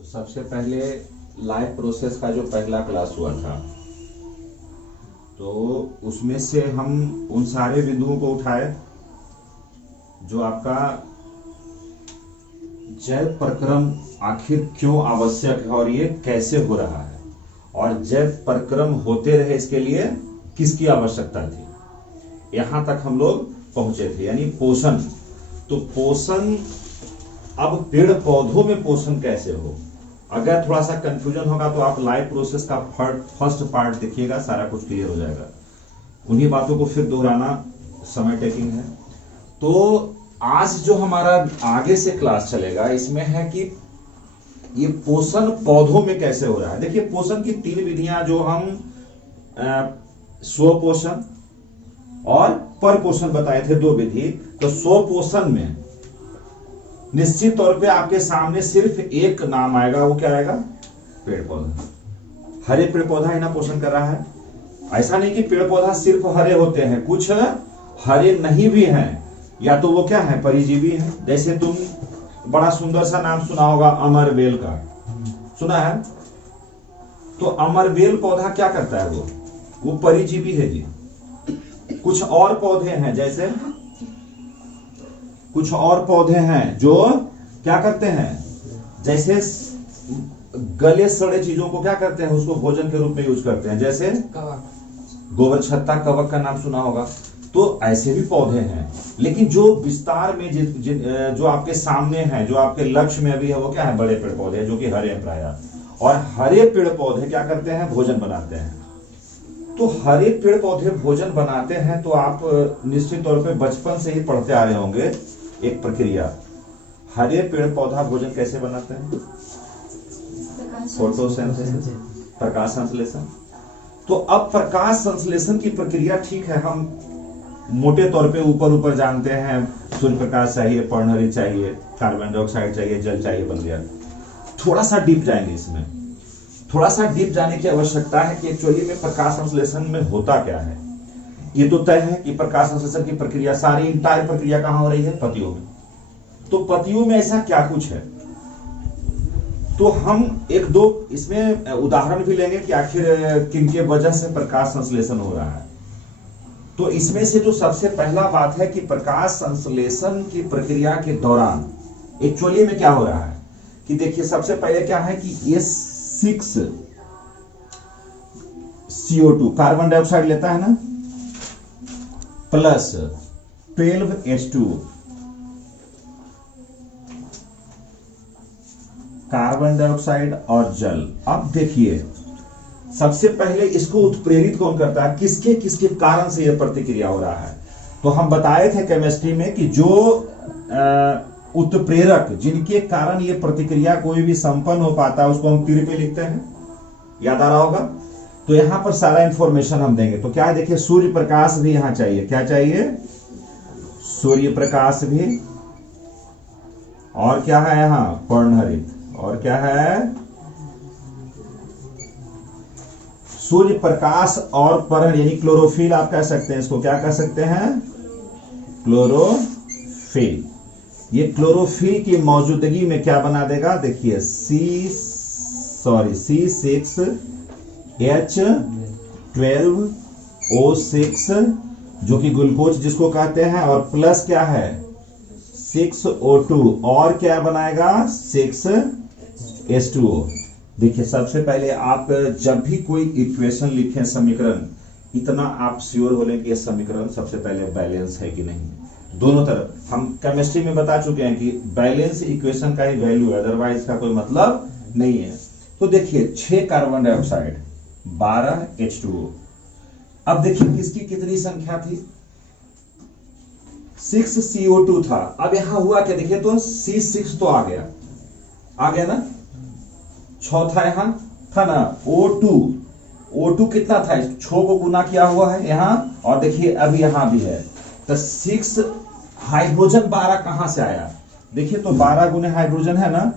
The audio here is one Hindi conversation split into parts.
तो सबसे पहले लाइफ प्रोसेस का जो पहला क्लास हुआ था, तो उसमें से हम उन सारे बिंदुओं को उठाए जो आपका जैव प्रक्रम आखिर क्यों आवश्यक है और ये कैसे हो रहा है, और जैव प्रक्रम होते रहे इसके लिए किसकी आवश्यकता थी, यहां तक हम लोग पहुंचे थे। यानी पोषण, तो पोषण, अब पेड़ पौधों में पोषण कैसे हो, अगर थोड़ा सा कंफ्यूजन होगा तो आप लाइफ प्रोसेस का फर्स्ट पार्ट देखिएगा, सारा कुछ क्लियर हो जाएगा। उन्हीं बातों को फिर दोहराना समय टेकिंग है। तो आज जो हमारा आगे से क्लास चलेगा इसमें है कि ये पोषण पौधों में कैसे हो रहा है। देखिए, पोषण की 3 विधियां जो हम स्वपोषण और परपोषण बताए थे, 2 विधि। तो स्वपोषण में निश्चित तौर पे आपके सामने सिर्फ एक नाम आएगा, वो क्या आएगा? पेड़ पौधा। हरे पेड़ पौधा ही ना पोषण कर रहा है। ऐसा नहीं कि पेड़ पौधा सिर्फ हरे होते हैं, कुछ हरे नहीं भी हैं, या तो वो क्या है, परिजीवी हैं। जैसे तुम बड़ा सुंदर सा नाम सुना होगा अमरवेल का, सुना है? तो अमरवेल पौधा क्या करता है? वो परिजीवी है जी। कुछ और पौधे हैं, जैसे कुछ और पौधे हैं जो क्या करते हैं, जैसे गले सड़े चीजों को क्या करते हैं, उसको भोजन के रूप में यूज करते हैं, जैसे गोबर छत्ता, कवक का नाम सुना होगा। तो ऐसे भी पौधे हैं, लेकिन जो विस्तार में जो आपके सामने है, जो आपके लक्ष्य में अभी है, वो क्या है? बड़े पेड़ पौधे जो कि हरे हैं प्रायः। और हरे पेड़ पौधे क्या करते हैं? भोजन बनाते हैं। तो हरे पेड़ पौधे भोजन बनाते हैं, तो आप निश्चित तौर पे बचपन से ही पढ़ते आ रहे होंगे एक प्रक्रिया, हरे पेड़ पौधा भोजन कैसे बनाते हैं? फोटोसिंथेसिस, प्रकाश संश्लेषण। तो अब प्रकाश संश्लेषण की प्रक्रिया, ठीक है, हम मोटे तौर पे ऊपर जानते हैं, सूर्य प्रकाश चाहिए, पर्णहरित चाहिए, कार्बन डाइऑक्साइड चाहिए, जल चाहिए, बन गया। थोड़ा सा डीप जाएंगे इसमें, थोड़ा सा डीप जाने की आवश्यकता है कि एक्चुअली में प्रकाश संश्लेषण में होता क्या है। ये तो तय है कि प्रकाश संश्लेषण की प्रक्रिया, सारी इंटायर प्रक्रिया कहां हो रही है? पत्तियों में। तो पत्तियों में ऐसा क्या कुछ है, तो हम 1-2 इसमें उदाहरण भी लेंगे कि आखिर किनके वजह से प्रकाश संश्लेषण हो रहा है। तो इसमें से जो सबसे पहला बात है कि प्रकाश संश्लेषण की प्रक्रिया के दौरान एक्चुअली में क्या हो रहा है कि देखिए, सबसे पहले क्या है कि ये 6 CO2 कार्बन डाइऑक्साइड लेता है ना, प्लस 12 H2O कार्बन डाइऑक्साइड और जल। अब देखिए, सबसे पहले इसको उत्प्रेरित कौन करता है, किसके किसके कारण से यह प्रतिक्रिया हो रहा है। तो हम बताए थे केमिस्ट्री में कि जो उत्प्रेरक, जिनके कारण यह प्रतिक्रिया कोई भी संपन्न हो पाता है, उसको हम तीर पे लिखते हैं, याद आ रहा होगा। तो यहां पर सारा इंफॉर्मेशन हम देंगे। तो क्या है, देखिए, सूर्य प्रकाश भी यहां चाहिए। क्या चाहिए? सूर्य प्रकाश भी। और क्या है यहां? पर्णहरित। और क्या है? सूर्य प्रकाश और पर्ण, यानी क्लोरोफिल आप कह सकते हैं इसको। क्या कह सकते हैं? क्लोरोफिल। ये क्लोरोफिल की मौजूदगी में क्या बना देगा? देखिए, C6H12O6 जो कि ग्लूकोज जिसको कहते हैं, और प्लस क्या है? 6O2, और क्या बनाएगा? 6H2O। देखिए, सबसे पहले आप जब भी कोई इक्वेशन लिखें, समीकरण, इतना आप श्योर हो लें कि यह समीकरण सबसे पहले बैलेंस है कि नहीं, दोनों तरफ। हम केमिस्ट्री में बता चुके हैं कि बैलेंस इक्वेशन का ही वैल्यू है, अदरवाइज इसका कोई मतलब नहीं है। तो देखिए, 6 कार्बन डाइऑक्साइड, 12 H2O। अब देखिए, किसकी कितनी संख्या थी? 6 CO2 था। अब यहां हुआ क्या, देखिए, तो C6 तो आ गया ना, चौथा यहां था ना, O2 कितना था? 6 को गुना किया हुआ है यहां, और देखिए अब यहां भी है। तो 6 हाइड्रोजन 12 कहां से आया? देखिए, तो 12 गुने हाइड्रोजन है ना,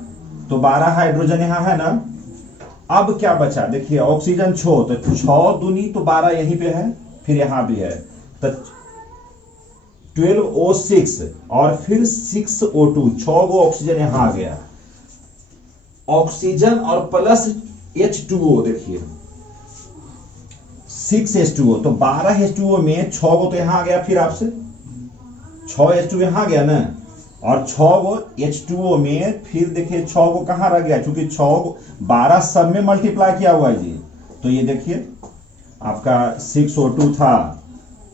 तो 12 हाइड्रोजन यहां है ना। अब क्या बचा? देखिए, ऑक्सीजन 6, तो 6 दूनी तो 12 यहीं पे है, फिर यहां भी है, तो 12O6 और फिर 6O2, 6 गो ऑक्सीजन यहां आ गया। ऑक्सीजन और प्लस H2O, देखिए 6H2O, तो 12H2O में 6 गो तो यहां आ गया, फिर आपसे 6H2O यहां गया ना, और 6 गो H2O में फिर देखिए 6 गो कहां रह गया, क्योंकि 6 गो 12 सब में मल्टीप्लाई किया हुआ है जी। तो ये देखिए आपका 6O2 था,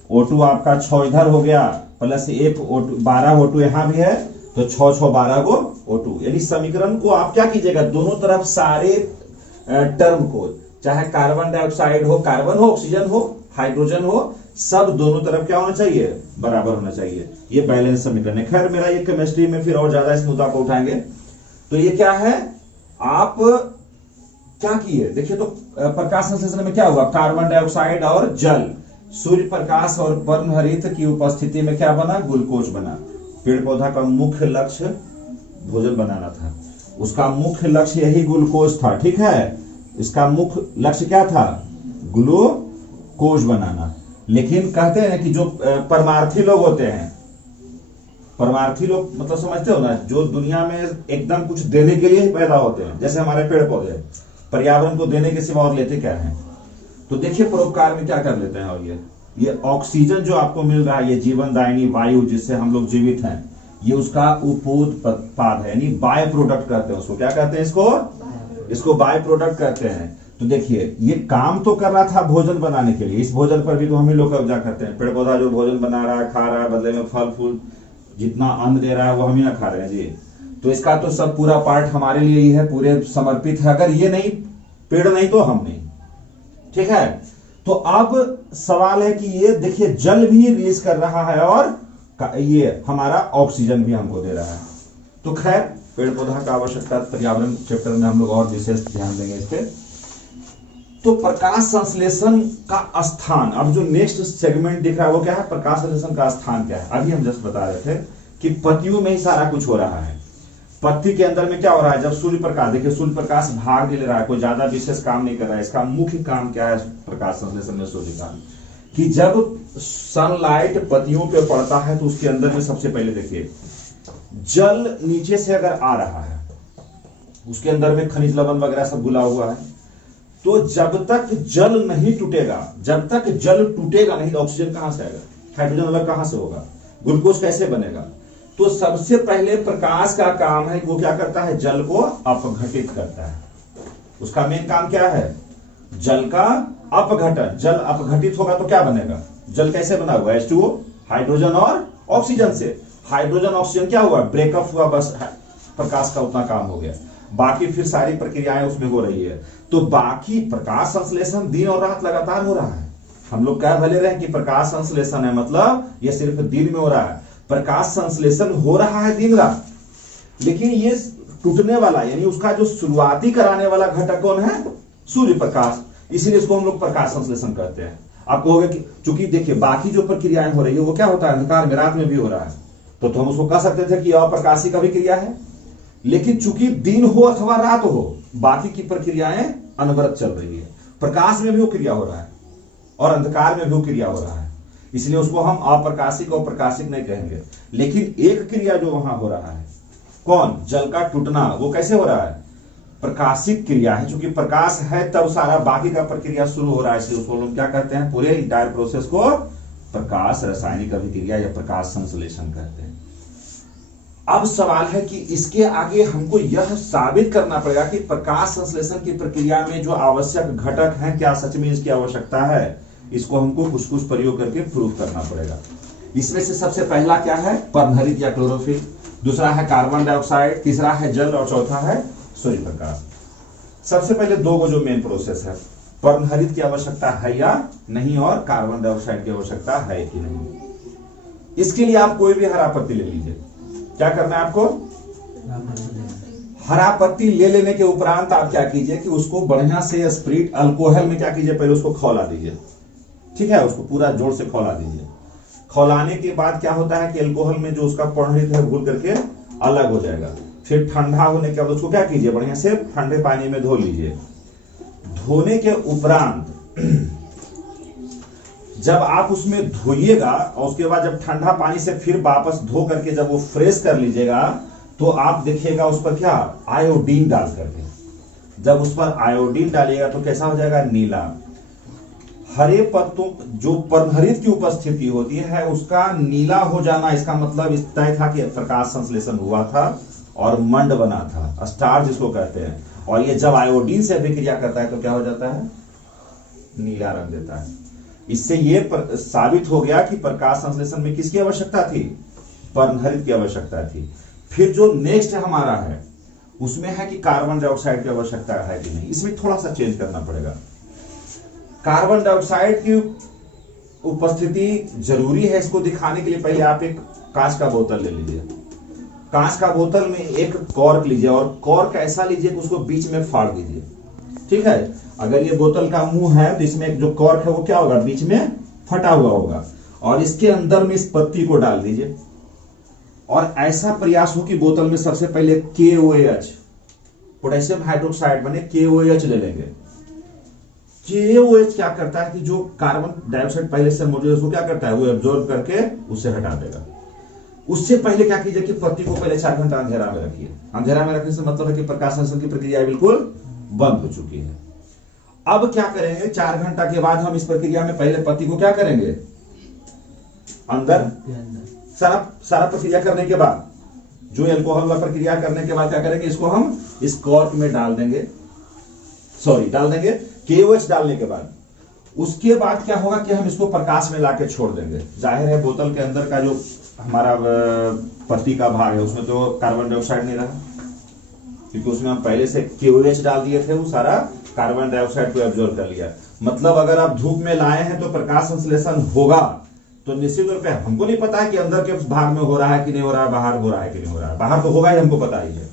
O2 आपका 6 इधर हो गया, प्लस एक O2 12 O2 यहां भी है, तो 6 6 12 को O2। यानी समीकरण को आप क्या कीजिएगा, दोनों तरफ सारे टर्म को, चाहे कार्बन डाइऑक्साइड हो, कार्बन हो, ऑक्सीजन हो, हाइड्रोजन हो, सब दोनों तरफ क्या होना चाहिए, बराबर होना चाहिए। ये बैलेंस समीकरण है। खैर मेरा ये केमिस्ट्री में फिर और ज्यादा इस मुद्दा को उठाएंगे। तो ये क्या है, आप क्या किए देखिए, तो प्रकाश संश्लेषण में क्या हुआ, कार्बन डाइऑक्साइड और जल, सूर्य प्रकाश और पर्णहरित की उपस्थिति में क्या बना, ग्लूकोज बना। पेड़ पौधा का मुख्य लक्ष्य भोजन बनाना था, उसका मुख्य लक्ष्य यही ग्लूकोज था, ठीक है। इसका मुख्य लक्ष्य क्या था, ग्लूकोज बनाना। लेकिन कहते हैं कि जो परमार्थी लोग होते हैं, परमार्थी लोग मतलब समझते हो ना, जो दुनिया में एकदम कुछ देने के लिए ही पैदा होते हैं, जैसे हमारे पेड़ पौधे पर्यावरण को देने के सिवा और लेते क्या है। तो देखिए परोपकार में क्या कर लेते हैं, और ये ऑक्सीजन जो आपको मिल रहा है, ये जीवनदायिनी वायु जिससे हम लोग जीवित हैं, ये उसका उपोत्पाद है, यानी बाय प्रोडक्ट कहते हैं उसको। क्या कहते हैं इसको बाय प्रोडक्ट कहते हैं। तो देखिए ये काम तो कर रहा था भोजन बनाने के लिए, इस भोजन पर भी तो हम ही लोग कब्जा करते हैं। पेड़ पौधा जो भोजन बना रहा है, खा रहा है, बदले में फल फूल जितना अन्न दे रहा है वो हम ही ना खा रहे हैं जी। तो इसका तो सब पूरा पार्ट हमारे लिए ही है, पूरे समर्पित है। अगर ये नहीं, पेड़ नहीं तो हम नहीं, ठीक है। तो अब सवाल है कि ये देखिए जल भी रिलीज कर रहा है और ये हमारा ऑक्सीजन भी हमको दे रहा है। तो खैर पेड़ पौधा का आवश्यकता पर्यावरण चैप्टर में हम लोग और विशेष ध्यान देंगे इस पे। तो प्रकाश संश्लेषण का स्थान, अब जो नेक्स्ट सेगमेंट दिख रहा है वो क्या है, प्रकाश संश्लेषण का स्थान क्या है। अभी हम जस्ट बता रहे थे कि पत्तियों में ही सारा कुछ हो रहा है। पत्ती के अंदर में क्या हो रहा है, जब सूर्य प्रकाश, देखिए सूर्य प्रकाश भाग नहीं ले रहा है, कोई ज्यादा विशेष काम नहीं कर रहा है। इसका मुख्य काम क्या है प्रकाश संश्लेषण में सूर्य का, कि जब सनलाइट पत्तियों पे पड़ता है तो उसके अंदर में सबसे पहले देखिए जल नीचे से अगर आ रहा है, उसके अंदर में खनिज लवण वगैरह सब घुला हुआ है, तो जब तक जल नहीं टूटेगा, जब तक जल टूटेगा नहीं, ऑक्सीजन कहां से आएगा, हाइड्रोजन अलग कहां से होगा, ग्लूकोज कैसे बनेगा। तो सबसे पहले प्रकाश का काम है कि वो क्या करता है, जल को अपघटित करता है। उसका मेन काम क्या है, जल का अपघटन। जल अपघटित होगा तो क्या बनेगा, जल कैसे बना हुआ, H2O, हाइड्रोजन और ऑक्सीजन से। हाइड्रोजन ऑक्सीजन क्या हुआ, ब्रेकअप हुआ, बस प्रकाश का उतना काम हो गया। बाकी फिर सारी प्रक्रियाएं उसमें हो रही है। तो बाकी प्रकाश संश्लेषण दिन और रात लगातार हो रहा है। हम लोग कह भले रहे कि प्रकाश संश्लेषण है, मतलब ये सिर्फ दिन में हो रहा है। प्रकाश संश्लेषण हो रहा है दिन रात, लेकिन ये टूटने वाला, यानी उसका जो शुरुआती कराने वाला घटक कौन है, सूर्य प्रकाश। इसीलिए इसको हम लोग प्रकाश संश्लेषण कहते हैं। आप कहोगे कि चूंकि देखिए बाकी जो प्रक्रियाएं हो रही है वो क्या होता है, अंधकार में, रात में भी हो रहा है, तो हम उसको कह सकते थे कि अप्रकाशी का भी क्रिया है। लेकिन चूंकि दिन हो अथवा रात हो, बाकी की प्रक्रियाएं अनवरत चल रही है। प्रकाश में भी वो क्रिया हो रहा है और अंधकार में भी वो क्रिया हो रहा है, इसलिए उसको हम अप्रकाशिक और प्रकाशिक नहीं कहेंगे। लेकिन एक क्रिया जो वहां हो रहा है, कौन, जल का टूटना, वो कैसे हो रहा है, प्रकाशिक क्रिया है। क्योंकि प्रकाश है तब सारा बाकी का प्रक्रिया शुरू हो रहा है, इसलिए उसको हम क्या कहते हैं, पूरे इंटायर प्रोसेस को प्रकाश रासायनिक अभिक्रिया या प्रकाश संश्लेषण कहते हैं। अब सवाल है कि इसके आगे हमको यह साबित करना पड़ेगा कि प्रकाश संश्लेषण की प्रक्रिया में जो आवश्यक घटक हैं, क्या सच में इसकी आवश्यकता है। इसको हमको कुछ प्रयोग करके प्रूव करना पड़ेगा। इसमें से सबसे पहला क्या है, पर्णहरित या क्लोरोफिल, दूसरा है कार्बन डाइऑक्साइड, तीसरा है जल और चौथा है सूर्य प्रकाश। सबसे पहले दो को जो मेन प्रोसेस है, पर्णहरित की आवश्यकता है या नहीं और कार्बन डाइऑक्साइड की आवश्यकता है कि नहीं। इसके लिए आप कोई भी हरा पत्ती ले लीजिए। क्या करना है आपको, हरा पत्ती ले लेने के उपरांत आप क्या कीजिए कि उसको बढ़िया से स्प्रिट अल्कोहल में क्या कीजिए, पहले उसको खौला दीजिए, ठीक है, उसको पूरा जोर से खौला दीजिए। खौलाने के बाद क्या होता है कि अल्कोहल में जो उसका पर्णहरित है घुल करके अलग हो जाएगा। फिर ठंडा होने के बाद उसको क्या कीजिए, बढ़िया से ठंडे पानी में धो लीजिए। धोने के उपरांत जब आप उसमें धोइएगा और उसके बाद जब ठंडा पानी से फिर वापस धो करके जब वो फ्रेश कर लीजिएगा, तो आप देखिएगा उस पर क्या आयोडीन डाल करके, जब उस पर आयोडीन डालिएगा तो कैसा हो जाएगा, नीला। हरे पत्तों जो पर्णहरित की उपस्थिति होती है उसका नीला हो जाना, इसका मतलब इस तय था कि प्रकाश संश्लेषण हुआ था और मंड बना था, स्टार जिसको कहते हैं। और ये जब आयोडीन से अभिक्रिया करता है तो क्या हो जाता है, नीला रंग देता है। इससे ये साबित हो गया कि प्रकाश संश्लेषण में किसकी आवश्यकता थी, पर्णहरित की आवश्यकता थी। फिर जो नेक्स्ट हमारा है उसमें है कि कार्बन डाइऑक्साइड की आवश्यकता है कि नहीं। इसमें थोड़ा सा चेंज करना पड़ेगा। कार्बन डाइऑक्साइड की उपस्थिति जरूरी है, इसको दिखाने के लिए पहले आप एक कांच का बोतल ले लीजिए। कांच का बोतल में एक कॉर्क लीजिए और कॉर्क ऐसा लीजिए कि उसको बीच में फाड़ दीजिए, ठीक है। अगर ये बोतल का मुंह है तो इसमें जो कॉर्क है वो क्या होगा, बीच में फटा हुआ होगा। और इसके अंदर में इस पत्ती को डाल दीजिए और ऐसा प्रयास हो कि बोतल में सबसे पहले KOH पोटेशियम हाइड्रोक्साइड बने, KOH ले लेंगे। KOH क्या करता है कि जो कार्बन डाइऑक्साइड पहले से मौजूद है उसको क्या करता है, वो एब्जॉर्ब करके उससे हटा देगा। उससे पहले क्या कीजिए कि पत्ती को पहले 4 घंटा अंधेरा में रखिए। अंधेरा में रखने से मतलब है कि प्रकाश संश्लेषण की प्रक्रिया बिल्कुल बंद हो चुकी है। अब क्या करेंगे, 4 घंटा के बाद हम इस प्रक्रिया में पहले पत्ती को क्या करेंगे, अंदर सारा प्रक्रिया करने के बाद, जो एल्कोहल वाला प्रक्रिया करने के बाद क्या करेंगे, इसको हम इस कॉर्क में डाल देंगे KOH डालने के बाद। उसके बाद क्या होगा कि हम इसको प्रकाश में लाके छोड़ देंगे। जाहिर है बोतल के अंदर का जो हमारा पत्ती का भाग है उसमें तो कार्बन डाइऑक्साइड नहीं रहा, क्योंकि उसमें हम पहले से KOH डाल दिए थे, वो सारा कार्बन डाइऑक्साइड को एब्जॉर्ब कर लिया। मतलब अगर आप धूप में लाए हैं तो प्रकाश संश्लेषण होगा, तो निश्चित रूप से हमको नहीं पता है कि अंदर के भाग में हो रहा है कि नहीं हो रहा है, बाहर हो रहा है कि नहीं हो रहा है। बाहर तो होगा ही, हमको पता ही है।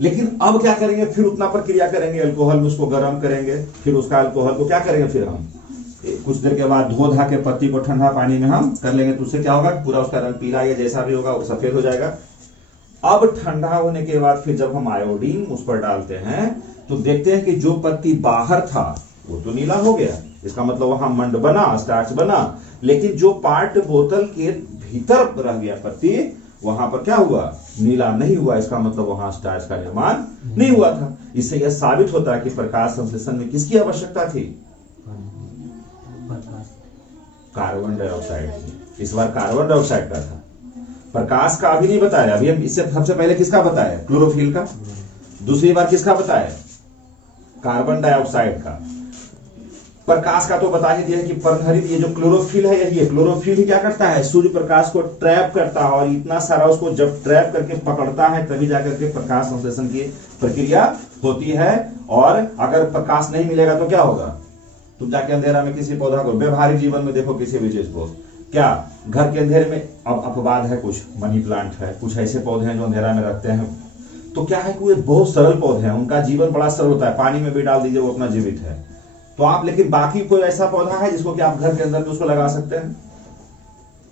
लेकिन अब क्या करेंगे, फिर उतना प्रक्रिया करेंगे, अल्कोहल में उसको गर्म करेंगे, फिर उसका अल्कोहल को क्या करेंगे, फिर हम कुछ देर के बाद धो धा के पत्ती को ठंडा पानी में हम कर लेंगे। तो उससे क्या होगा, पूरा उसका रंग पीला या जैसा भी होगा वो सफेद हो जाएगा। अब ठंडा होने के बाद फिर जब हम आयोडीन उस पर डालते हैं तो देखते हैं कि जो पत्ती बाहर था वो तो नीला हो गया, इसका मतलब वहां मंड बना, स्टार्च बना। लेकिन जो पार्ट बोतल के भीतर रह गया पत्ती, वहां पर क्या हुआ, नीला नहीं हुआ। इसका मतलब वहां स्टार्च का निर्माण नहीं हुआ था। इससे यह साबित होता है कि प्रकाश संश्लेषण में किसकी आवश्यकता थी, कार्बन डाइऑक्साइड की। इस बार कार्बन डाइऑक्साइड का था, प्रकाश का अभी नहीं बताया। अभी हम इससे सबसे पहले किसका बताया, क्लोरोफिल का। दूसरी बार किसका बताया, कार्बन डाइऑक्साइड का। प्रकाश का तो बता ही दिया है कि पर्णहरित, ये जो क्लोरोफिल है यही है। क्लोरोफिल क्या करता है, सूर्य प्रकाश को ट्रैप करता है, और इतना सारा उसको जब ट्रैप करके पकड़ता है तभी जाकर के प्रकाश संश्लेषण की प्रक्रिया होती है। और अगर प्रकाश नहीं मिलेगा तो क्या होगा, तुम जाके अंधेरा में किसी पौधा को, व्यवहारिक जीवन में देखो किसी भी चीज को, क्या घर के अंधेरे में, अब अपवाद है, कुछ मनी प्लांट है, कुछ ऐसे पौधे हैं जो अंधेरा में रखते हैं, तो क्या है कि वो बहुत सरल पौधे हैं, उनका जीवन बड़ा सरल होता है, पानी में भी डाल दीजिए वो अपना जीवित है। तो आप, लेकिन बाकी कोई ऐसा पौधा है जिसको कि आप घर के अंदर भी उसको लगा सकते हैं,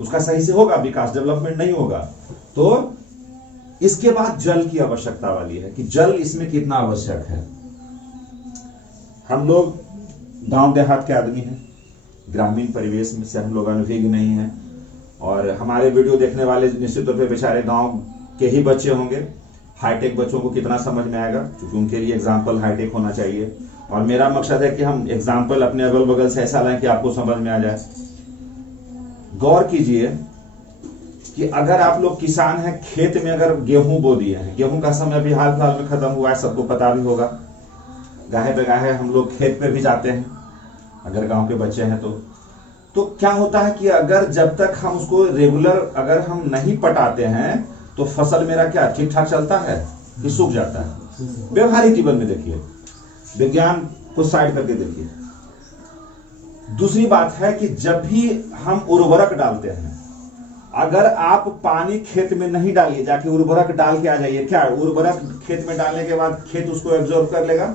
उसका सही से होगा विकास, डेवलपमेंट नहीं होगा। तो इसके बाद जल की आवश्यकता वाली है कि जल इसमें कितना आवश्यक है। हम लोग गांव देहात के आदमी हैं, ग्रामीण परिवेश में से हम लोग अनुभवी नहीं हैं, और हमारे वीडियो देखने वाले निश्चित तौर पे बेचारे गांव के ही बच्चे होंगे। हाईटेक बच्चों को कितना समझ में आएगा, क्योंकि उनके लिए एग्जाम्पल हाईटेक होना चाहिए। और मेरा मकसद है कि हम एग्जाम्पल अपने अगल बगल से ऐसा लाएं कि आपको समझ में आ जाए। गौर कीजिए कि अगर आप लोग किसान हैं, खेत में अगर गेहूं बो दिए हैं, गेहूं का समय अभी हाल फिलहाल में खत्म हुआ है, सबको पता भी होगा। गाहे बेगाहे हम लोग खेत पे भी जाते हैं अगर गांव के बच्चे हैं तो क्या होता है कि अगर जब तक हम उसको रेगुलर अगर हम नहीं पटाते हैं तो फसल मेरा क्या ठीक ठाक चलता है कि सूख जाता है। व्यवहारिक जीवन में देखिए, विज्ञान को साइड करके देखिए। दूसरी बात है कि जब भी हम उर्वरक डालते हैं, अगर आप पानी खेत में नहीं डालिए, जाके उर्वरक डाल के आ जाइए, क्या उर्वरक खेत में डालने के बाद खेत उसको एब्जॉर्ब कर लेगा,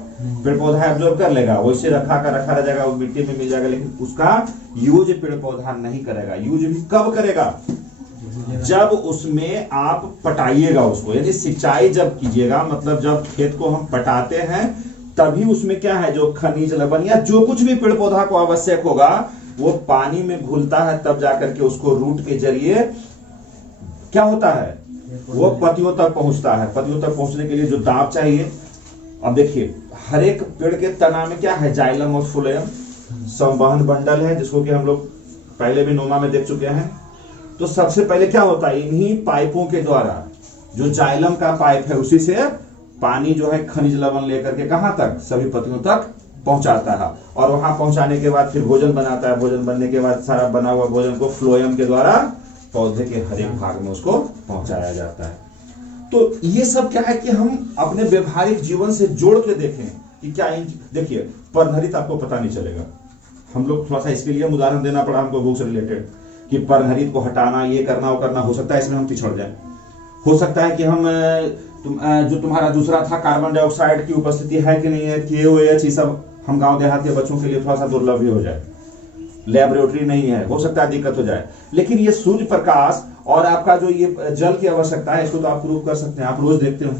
पेड़ पौधा एब्जॉर्ब कर लेगा, वैसे रखा रह जाएगा, वो मिट्टी में मिल जाएगा, लेकिन उसका यूज पेड़ पौधा नहीं करेगा। यूज भी कब करेगा, जब उसमें आप पटाइएगा उसको, यानी सिंचाई जब कीजिएगा, मतलब जब खेत को हम पटाते हैं तभी उसमें क्या है, जो खनिज लवण या जो कुछ भी पेड़ पौधा को आवश्यक होगा वो पानी में घुलता है, तब जाकर के उसको रूट के जरिए क्या होता है, वो पत्तियों तक पहुंचता है। पत्तियों तक पहुंचने के लिए जो दाब चाहिए, अब देखिए हर एक पेड़ के तना में क्या है, जाइलम और फ्लोएम संवहन बंडल है, जिसको कि हम लोग पहले भी नोमा में देख चुके हैं। तो सबसे पहले क्या होता है, इन्हीं पाइपों के द्वारा, जो जाइलम का पाइप है उसी से पानी जो है खनिज लवण लेकर के कहां तक, सभी पत्तियों तक पहुंचाता है। और वहां पहुंचाने के बाद फिर भोजन बनाता है। भोजन बनने के बाद सारा बना हुआ भोजन को फ्लोएम के द्वारा पौधे के हर एक भाग में उसको पहुंचाया जाता है। तो ये सब क्या है कि हम अपने व्यवहारिक जीवन से जोड़ के देखें कि क्या देखिए पर्णहरित आपको पता नहीं चलेगा। हम लोग थोड़ा सा इसके लिए उदाहरण देना पड़ा हमको बुक से रिलेटेड कि पर्णहरित को हटाना, ये करना, वो करना, हो सकता है इसमें हम पिछड़ जाए। हो सकता है कि हम जो तुम्हारा दूसरा था कार्बन डाइऑक्साइड की उपस्थिति है कि नहीं है, KOH, ये सब हम गांव देहात के बच्चों के लिए थोड़ा सा दुर्लभ भी हो जाए, लेबोरेटरी नहीं है, हो सकता है दिक्कत हो जाए। लेकिन ये सूर्य प्रकाश और आपका जो ये जल की आवश्यकता है, इसको तो आप प्रूव कर सकते हैं, आप रोज देखते हो,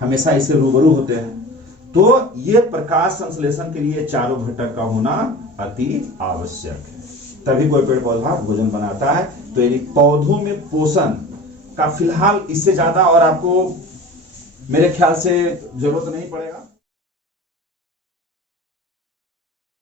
हमेशा इससे रूबरू होते हैं। तो ये प्रकाश संश्लेषण के लिए चारों घटक का होना अति आवश्यक है, तभी कोई पेड़ पौधा भोजन बनाता है। तो यानी पौधों में पोषण का फिलहाल इससे ज्यादा और आपको मेरे ख्याल से जरूरत नहीं पड़ेगा।